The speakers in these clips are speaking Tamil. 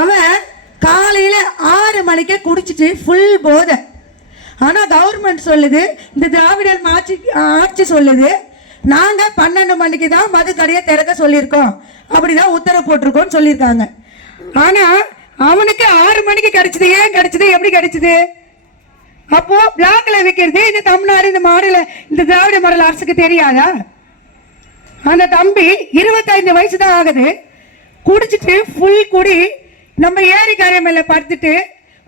அவன் காலையில் ஆறு மணிக்கே குடிச்சிட்டு ஃபுல் போதை. ஆனால் கவர்மெண்ட் சொல்லுது இந்த திராவிடர் ஆட்சி ஆட்சி சொல்லுது நாங்கள் பன்னெண்டு மணிக்கு தான் மது கடையை திறக்க சொல்லியிருக்கோம். அப்படி தான் உத்தரவு போட்டிருக்கோம்னு சொல்லியிருக்காங்க. ஆனால் அவனுக்கு ஆறு மணிக்கு கிடைச்சது ஏன் கிடைச்சது எப்படி கிடைச்சது? அப்போ பிளாக்ல விற்கிறது இந்த தமிழ்நாடு இந்த மாடல இந்த திராவிட மாடல் அரசுக்கு தெரியாதா? அந்த தம்பி இருபத்தைந்து வயசு தான் ஆகுது. குடிச்சிட்டு ஃபுல் குடி நம்ம ஏரி மேல படுத்துட்டு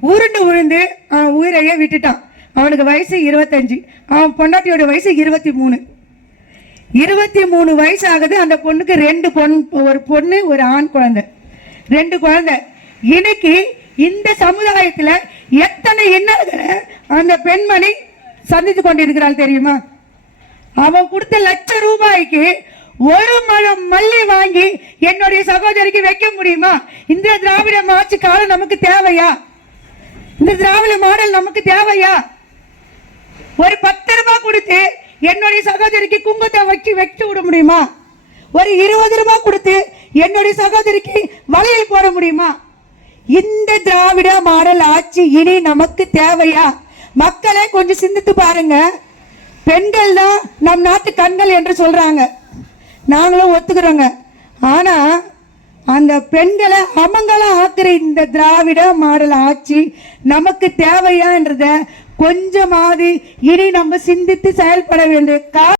உருண்டு உழுந்து அவன் உயிரையே விட்டுட்டான். அவனுக்கு வயசு இருபத்தஞ்சு. அவன் பொண்டாட்டியோட வயசு இருபத்தி மூணு இருபத்தி மூணு வயசு ஆகுது அந்த பொண்ணுக்கு ரெண்டு பொன் ஒரு பொண்ணு ஒரு ஆண் குழந்தை. ரெண்டு குழந்தை. இன்னைக்கு இந்த சமுதாயத்தில் எத்தனை இன்னல்களை அந்த பெண்மணி சந்தித்து கொண்டிருக்கிறாள் தெரியுமா? அவன் கொடுத்த லட்ச ரூபாய்க்கு ஒரு மழம் மல்லி வாங்கி என்னுடைய சகோதரிக்கு வைக்க முடியுமா? இந்த திராவிட ஆட்சி காலம் நமக்கு தேவையா? இந்த திராவிட மாடல் நமக்கு தேவையா? ஒரு பத்து ரூபாய் கொடுத்து என்னுடைய சகோதரிக்கு குங்குத்தை வச்சு வச்சு விட முடியுமா? ஒரு இருபது ரூபாய் கொடுத்து என்னுடைய சகோதரிக்கு வலையில் போட முடியுமா? இந்த திராவிட மாடல் ஆட்சி இனி நமக்கு தேவையா? மக்களை கொஞ்சம் சிந்தித்து பாருங்க. பெண்கள் தான் நம் நாட்டு கண்கள் என்று சொல்றாங்க. நாங்களும் ஒத்துக்கிறோங்க. ஆனா அந்த பெண்களை அமங்கலம் ஆக்குற இந்த திராவிட மாடல் ஆட்சி நமக்கு தேவையான்றத கொஞ்சமாவது இனி நம்ம சிந்தித்து செயல்பட வேண்டிய